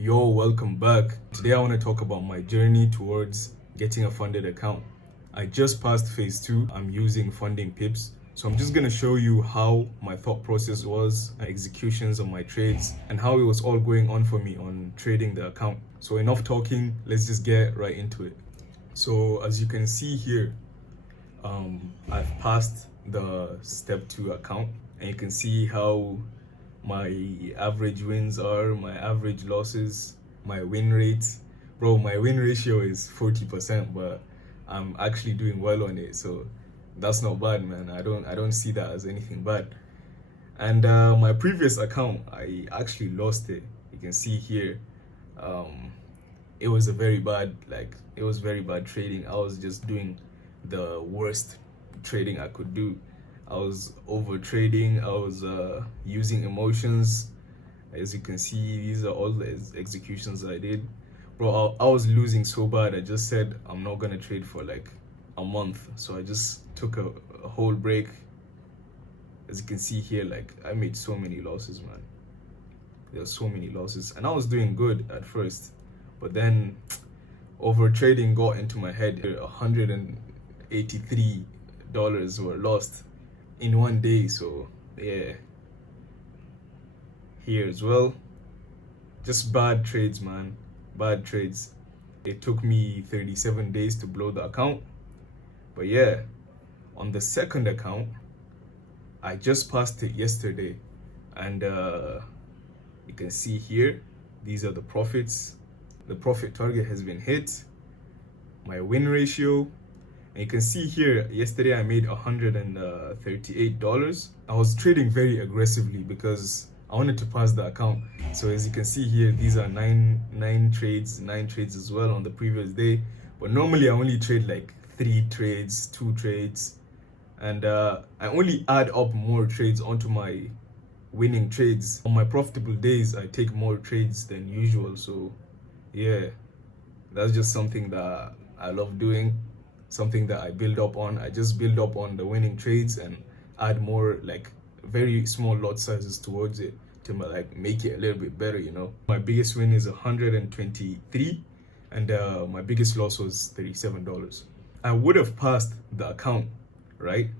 Yo, welcome back. Today I want to talk about my journey towards getting a funded account. I just passed phase 2. I'm using funding pips. So I'm just going to show you how my thought process was, my executions on my trades, and how it was all going on for me on trading the account. So enough talking, let's just get right into it. So as you can see here, I've passed the step 2 account, and you can see how my average wins are, my average losses, my win rate. Bro, my win ratio is 40%, but I'm actually doing well on it, so that's not bad, man. I don't see that as anything bad. And my previous account, I actually lost it. You can see here, it was it was very bad trading. I was just doing the worst trading I could do. I was over trading. I was using emotions. As you can see, these are all the executions I did. Bro, I was losing so bad. I just said I'm not gonna trade for like a month. So I just took a whole break. As you can see here, like I made so many losses, man. There were so many losses, and I was doing good at first, but then over trading got into my head. $183 were lost in one day. So yeah, here as well, just bad trades, man. Bad trades. It took me 37 days to blow the account, but yeah, on the second account I just passed it yesterday, and you can see here, these are the profits. The profit target has been hit, my win ratio. And you can see here, yesterday I made $138. I was trading very aggressively because I wanted to pass the account. So as you can see here, these are nine trades as well on the previous day. But normally I only trade like 3 trades, 2 trades. And I only add up more trades onto my winning trades. On my profitable days, I take more trades than usual. So yeah, that's just something that I love doing, something that I build up on. I just build up on the winning trades and add more like very small lot sizes towards it to like make it a little bit better, you know. My biggest win is 123, and my biggest loss was $37. I would have passed the account, right,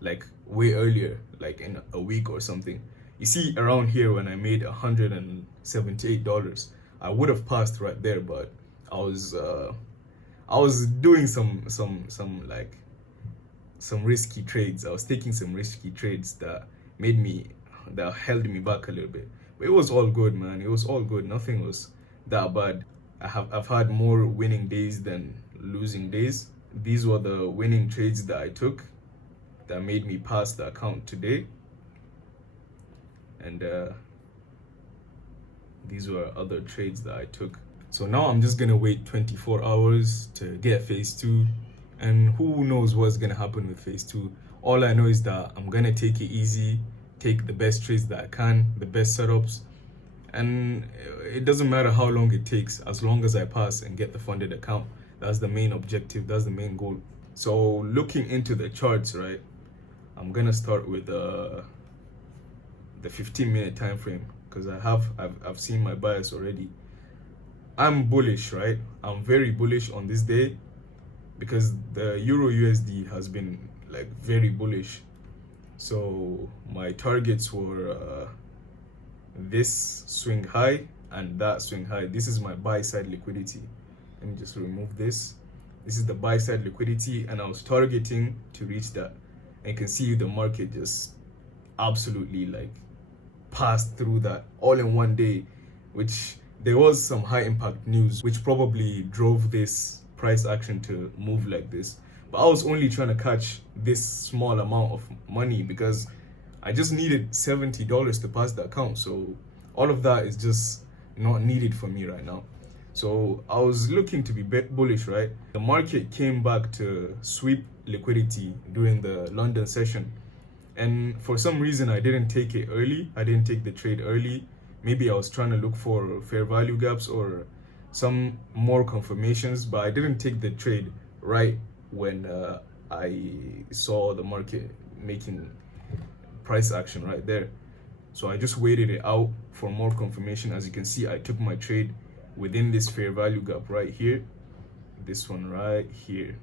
like way earlier, like in a week or something. You see around here when I made $178, I would have passed right there, but I was doing some risky trades. I was taking some risky trades that held me back a little bit. But it was all good, man. It was all good. Nothing was that bad. I've had more winning days than losing days. These were the winning trades that I took that made me pass the account today. And these were other trades that I took. So now I'm just gonna wait 24 hours to get phase 2, and who knows what's gonna happen with phase 2. All I know is that I'm gonna take it easy, take the best trades that I can, the best setups, and it doesn't matter how long it takes, as long as I pass and get the funded account. That's the main objective, that's the main goal. So looking into the charts, right, I'm gonna start with the 15-minute time frame, because I've seen my bias already. I'm bullish, right? I'm very bullish on this day because the Euro USD has been like very bullish. So my targets were this swing high and that swing high. This is my buy side liquidity. Let me just remove this. This is the buy side liquidity, and I was targeting to reach that. And you can see the market just absolutely like passed through that all in one day, which there was some high impact news which probably drove this price action to move like this. But I was only trying to catch this small amount of money because I just needed $70 to pass the account. So all of that is just not needed for me right now. So I was looking to be bullish, right? The market came back to sweep liquidity during the London session. And for some reason, I didn't take it early. I didn't take the trade early. Maybe I was trying to look for fair value gaps or some more confirmations, but I didn't take the trade right when I saw the market making price action right there. So I just waited it out for more confirmation. As you can see, I took my trade within this fair value gap right here, this one right here,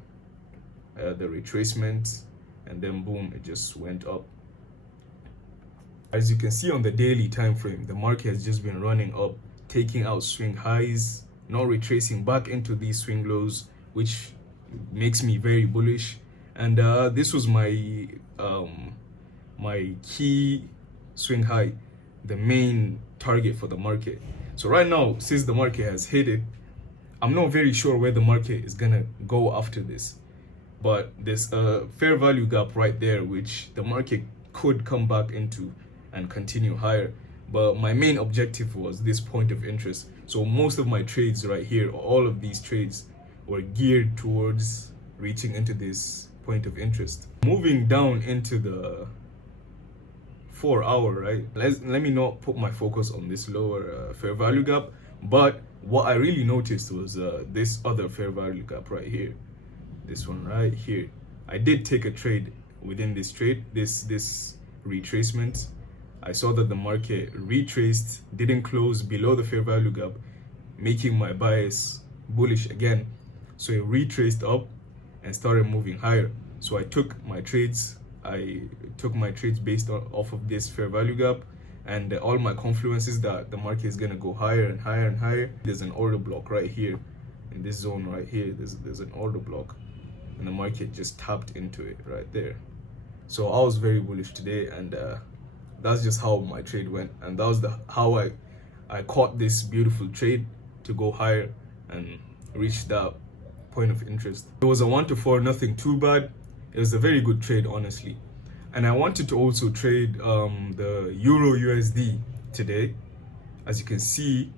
the retracement, and then boom, it just went up. As you can see on the daily time frame, the market has just been running up, taking out swing highs, not retracing back into these swing lows, which makes me very bullish. And this was my my key swing high, the main target for the market. So right now, since the market has hit it, I'm not very sure where the market is gonna go after this, but there's a fair value gap right there which the market could come back into and continue higher. But my main objective was this point of interest. So most of my trades right here, all of these trades, were geared towards reaching into this point of interest. Moving down into the 4-hour, right? Let me not put my focus on this lower fair value gap, but what I really noticed was this other fair value gap right here, this one right here. I did take a trade within this trade, this retracement. I saw that the market retraced, didn't close below the fair value gap, making my bias bullish again. So it retraced up and started moving higher. So I took my trades. Based off of this fair value gap, and all my confluences that the market is gonna go higher and higher and higher. There's an order block right here in this zone right here. There's an order block, and the market just tapped into it right there. So I was very bullish today, and that's just how my trade went, and that was how I caught this beautiful trade to go higher and reach that point of interest. It was a 1-4, nothing too bad. It was a very good trade, honestly. And I wanted to also trade the Euro USD today. As you can see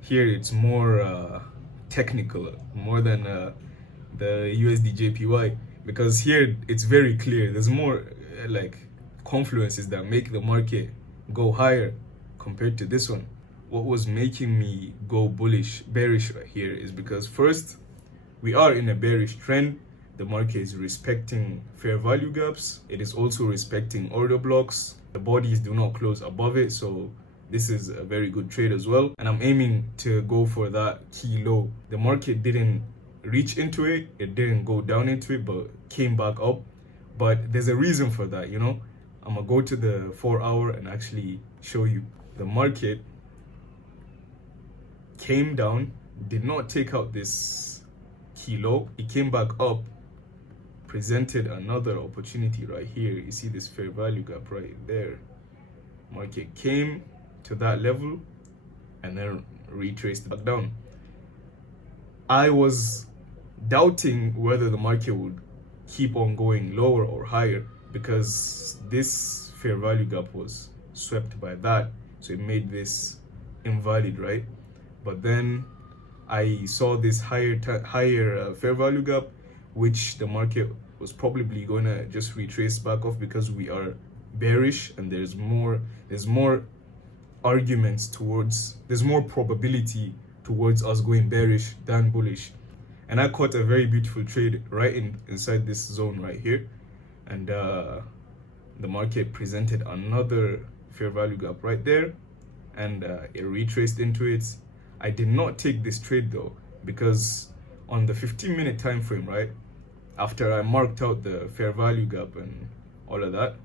here, it's more technical, more than the USD JPY, because here it's very clear. There's more like confluences that make the market go higher compared to this one. What was making me go bearish right here is because first, we are in a bearish trend. The market is respecting fair value gaps. It is also respecting order blocks. The bodies do not close above it, so this is a very good trade as well. And I'm aiming to go for that key low. The market didn't reach into it, it didn't go down into it, but came back up. But there's a reason for that, you know. I'm gonna go to the 4-hour and actually show you. The market came down, did not take out this key low. It came back up, presented another opportunity right here. You see this fair value gap right there. Market came to that level and then retraced back down. I was doubting whether the market would keep on going lower or higher, because this fair value gap was swept by that, so it made this invalid, right? But then I saw this higher fair value gap, which the market was probably going to just retrace back off, because we are bearish and there's more arguments towards, there's more probability towards us going bearish than bullish. And I caught a very beautiful trade right inside this zone right here, and the market presented another fair value gap right there, and it retraced into it. I did not take this trade though, because on the 15-minute time frame, right after I marked out the fair value gap and all of that,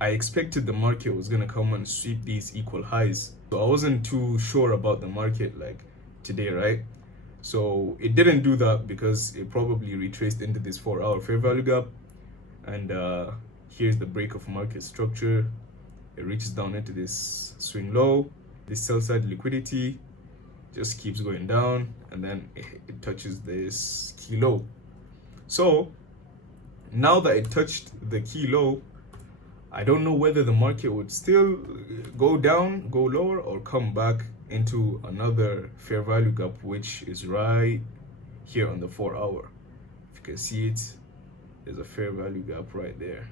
I expected the market was gonna come and sweep these equal highs. So I wasn't too sure about the market like today, right? So it didn't do that, because it probably retraced into this 4-hour fair value gap, and here's the break of market structure. It reaches down into this swing low. This sell side liquidity just keeps going down, and then it touches this key low. So now that it touched the key low, I don't know whether the market would still go down, go lower, or come back into another fair value gap, which is right here on the 4-hour. If you can see it, there's a fair value gap right there.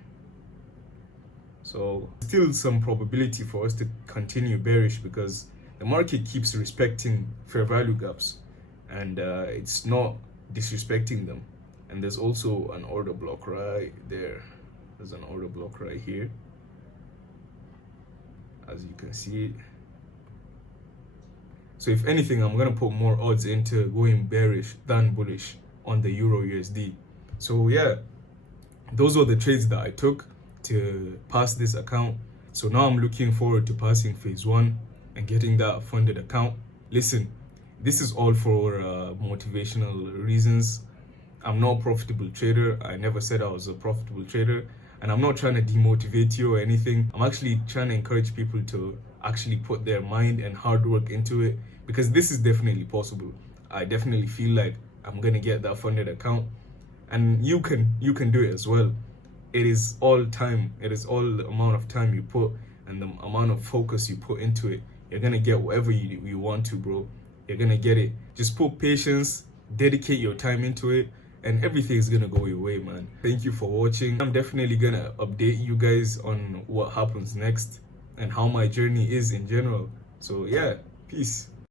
So still some probability for us to continue bearish, because the market keeps respecting fair value gaps, and it's not disrespecting them. And there's also an order block right there. There's an order block right here, as you can see it. So if anything, I'm gonna put more odds into going bearish than bullish on the Euro USD. So yeah, those were the trades that I took to pass this account. So now I'm looking forward to passing phase 1 and getting that funded account. Listen, this is all for motivational reasons. I'm not a profitable trader. I never said I was a profitable trader, and I'm not trying to demotivate you or anything. I'm actually trying to encourage people to actually put their mind and hard work into it, because this is definitely possible. I definitely feel like I'm gonna get that funded account, and you can do it as well. It is all time. It is all the amount of time you put and the amount of focus you put into it. You're gonna get whatever you want to, bro. You're gonna get it. Just put patience, dedicate your time into it, and everything's gonna go your way, man. Thank you for watching. I'm definitely gonna update you guys on what happens next and how my journey is in general. So yeah, peace.